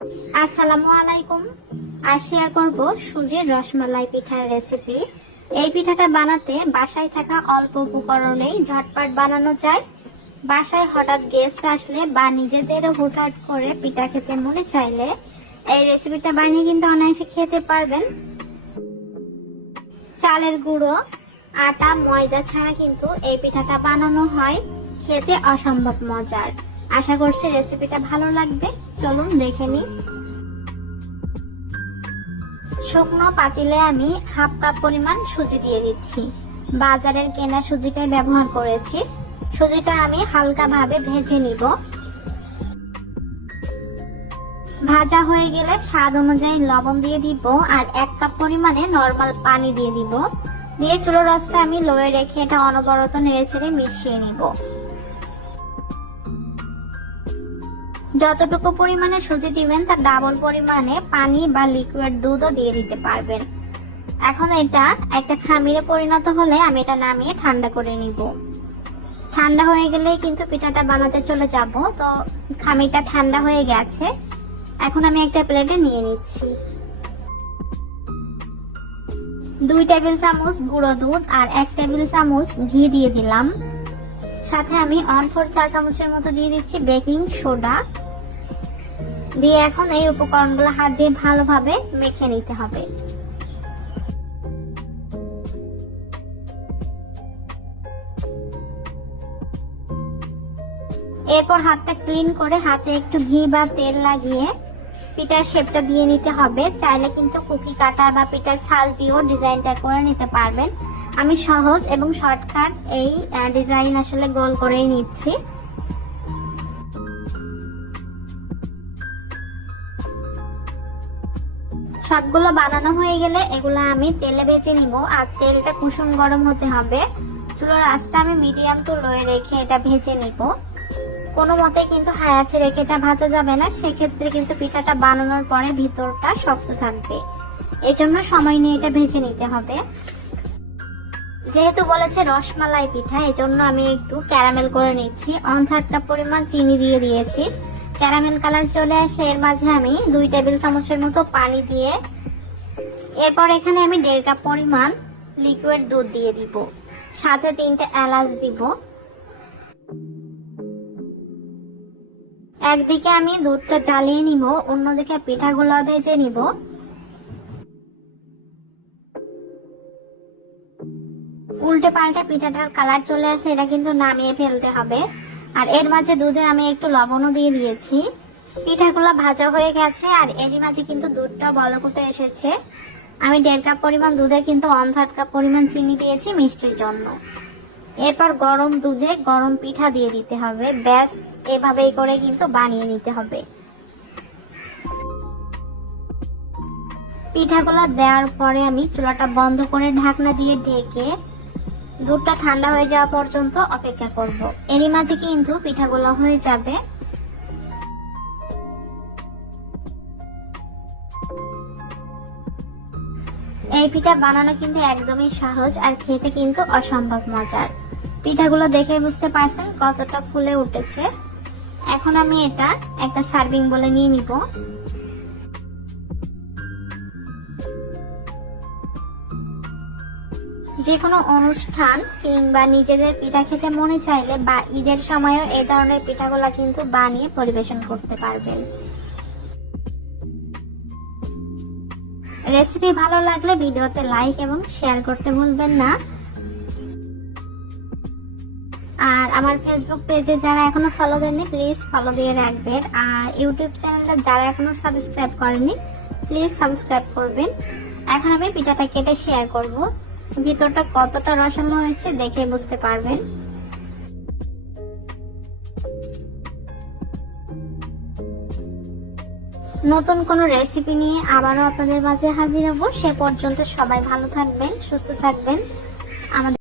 আসসালামু আলাইকুম। আজ শেয়ার করব সুজির রসমালাই পিঠার রেসিপি। এই পিঠাটা বানাতে বাসায় থাকা অল্প উপকরণেই ঝটপট বানানো যায়। বাসায় হঠাৎ গেস্ট আসলে বা নিজেদেরও হুটহাট করে পিঠা খেতে মনে চাইলে এই রেসিপিটা বানিয়ে কিন্তু অনায়াসে খেতে পারবেন। চালের গুঁড়ো, আটা, ময়দা ছাড়া কিন্তু এই পিঠাটা বানানো হয়। খেতে অসম্ভব মজার। আশা করছি রেসিপিটা ভালো লাগবে। চলুন দেখে নিই। শুকনো পাতিলে আমি হাফ কাপ পরিমাণ সুজি দিয়ে দিচ্ছি। বাজারের কেনা সুজিটাই ব্যবহার করেছি। সুজিটা আমি হালকা ভাবে ভেজে নিব। ভাজা হয়ে গেলে স্বাদ অনুযায়ী লবণ দিয়ে দিব আর 1 কাপ পরিমাণে নরমাল পানি দিয়ে দিব। দিয়ে চুলোর আঁচটা আমি লোয়ে রেখে এটা অনবরত নেড়েচেড়ে মিশিয়ে নিব। যতটুকু পরিমাণে সুজি দিবেন তার ডাবল পরিমাণে পানি বা লিকুইড দুধও দিয়ে দিতে পারবেন। এখন এটা একটা খামিরে পরিণত হলে আমি এটা নামিয়ে ঠান্ডা করে নিব। ঠান্ডা হয়ে গেলে কিন্তু পিঠাটা বানাতে চলে যাব। তো খামিরটা ঠান্ডা হয়ে গেছে। এখন আমি একটা প্লেটে নিয়ে নিচ্ছি। 2 টেবিল চামচ গুঁড়ো দুধ আর 1 টেবিল চামচ ঘি দিয়ে দিলাম। সাথে আমি 1/4 চা চামচের মতো দিয়ে দিচ্ছি বেকিং সোডা। দিয়ে এখন এই উপকরণগুলো হাত দিয়ে ভালোভাবে মেখে নিতে হবে। এরপর হাতটা ক্লিন করে হাতে একটু ঘি বা তেল লাগিয়ে পিঠার শেপটা দিয়ে নিতে হবে। চাইলে কিন্তু কুকি কাটার বা পিঠার ছাল দিয়েও ডিজাইনটা করে নিতে পারবেন। আমি সহজ এবং শর্টকাট এই ডিজাইন আসলে গোল করেই নিচ্ছি। সবগুলো বানানো হয়ে গেলে এগুলো আমি তেলে ভেজে নিব। আর তেলটা কুসুম গরম হতে হবে। চুলার আঁচটা আমি মিডিয়াম টু লোয়ে রেখে এটা ভেজে নিব। কোনো মতে কিন্তু হাই আঁচে রেখে এটা ভাজা যাবে না। সেক্ষেত্রে কিন্তু পিঠাটা বানানোর পরে ভিতরটা শক্ত থাকবে। এজন্য সময় নিয়ে এটা ভেজে নিতে হবে। যেহেতু বলেছে রসমালাই পিঠা, এজন্য আমি একটু ক্যারামেল করে নিচ্ছি। 1/3 কাপ পরিমাণ চিনি দিয়ে দিয়েছি। ক্যারামেল কালার চলে আসে এর মাঝে আমি 2 টেবিল চামচের মতো পানি দিয়ে এরপর এখানে আমি 1.5 কাপ পরিমাণ লিকুইড দুধ দিয়ে দিব। সাথে 3টে এলাচ দিব। একদিকে আমি দুধটা জ্বালিয়ে নিব, অন্যদিকে পিঠাগুলো ভেজে নিব। উল্টে পাল্টে পিঠাটার কালার চলে আসে এটা কিন্তু নামিয়ে ফেলতে হবে। আর এর মাঝে দুধে আমি একটু লবণও দিয়ে দিয়েছি। পিঠাগুলো ভাজা হয়ে গেছে আর এরই মাঝে কিন্তু দুধটা বলক উঠে এসেছে। আমি 1.5 কাপ পরিমাণ দুধে কিন্তু 1/3 কাপ পরিমাণ চিনি দিয়েছি মিষ্টির জন্য। এরপর গরম দুধে গরম পিঠা দিয়ে দিতে হবে। ব্যাস এভাবেই করে কিন্তু বানিয়ে নিতে হবে। পিঠাগুলো দেওয়ার পরে আমি চুলাটা বন্ধ করে ঢাকনা দিয়ে ঢেকে দুধটা ঠান্ডা হয়ে যাওয়া পর্যন্ত অপেক্ষা করব। এরই মাঝে কিন্তু পিঠাগুলো হয়ে যাবে। এই পিঠা বানানো কিন্তু একদমই সহজ আর খেতে কিন্তু অসম্ভব মজার। পিঠাগুলো দেখে বুঝতে পারছেন কতটা ফুলে উঠেছে। এখন আমি এটা একটা সার্ভিং বলে নিয়ে নিব। যে কোনো অনুষ্ঠান কিংবা নিজেদের পিঠা খেতে মনে চাইলে বা ঈদের সময়ও এই ধরনের পিঠাগুলা কিন্তু বানিয়ে পরিবেশন করতে পারবেন। রেসিপি ভালো লাগলে ভিডিওতে লাইক এবং শেয়ার করতে ভুলবেন না। আর আমার ফেসবুক পেজে যারা এখনো ফলো দেননি প্লিজ ফলো দিয়ে রাখবেন। আর ইউটিউব চ্যানেলটা যারা এখনো সাবস্ক্রাইব করেননি প্লিজ সাবস্ক্রাইব করবেন। এখন আমি পিঠাটা কেটে শেয়ার করব। ভিতরটা কতটা রসালো হয়েছে দেখে বুঝতে পারবেন। নতুন কোনো রেসিপি নিয়ে আবারও আপনাদের মাঝে হাজির হব। সে পর্যন্ত সবাই ভালো থাকবেন, সুস্থ থাকবেন। আমাদের